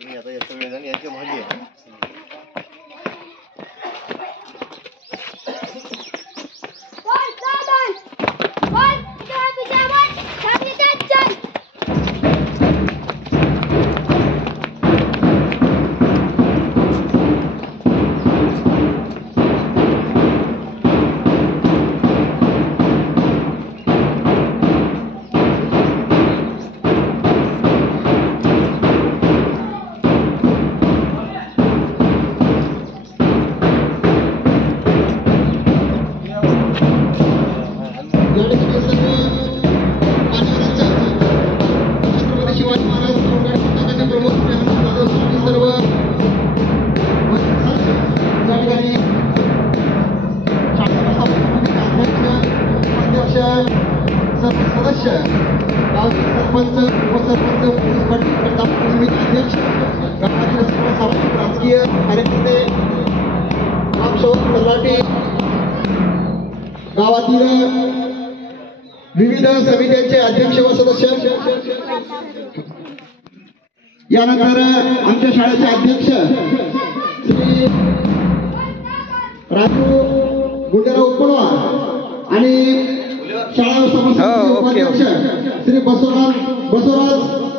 तुम्ही आता या सगळेजण यांच्या मागे सदस्य गावचे सरपंच उपसरपंच अध्यक्ष गावातील सामाजिक राजकीय कार्यकर्ते ग्रामसेवक तलाठी गावातील विविध समित्यांचे अध्यक्ष व सदस्य यानंतर आमच्या शाळेचे अध्यक्ष श्री राजू गुंडेराव पडवार आणि शाळा व्यवस्थापन उपाध्यक्ष श्री बसवराज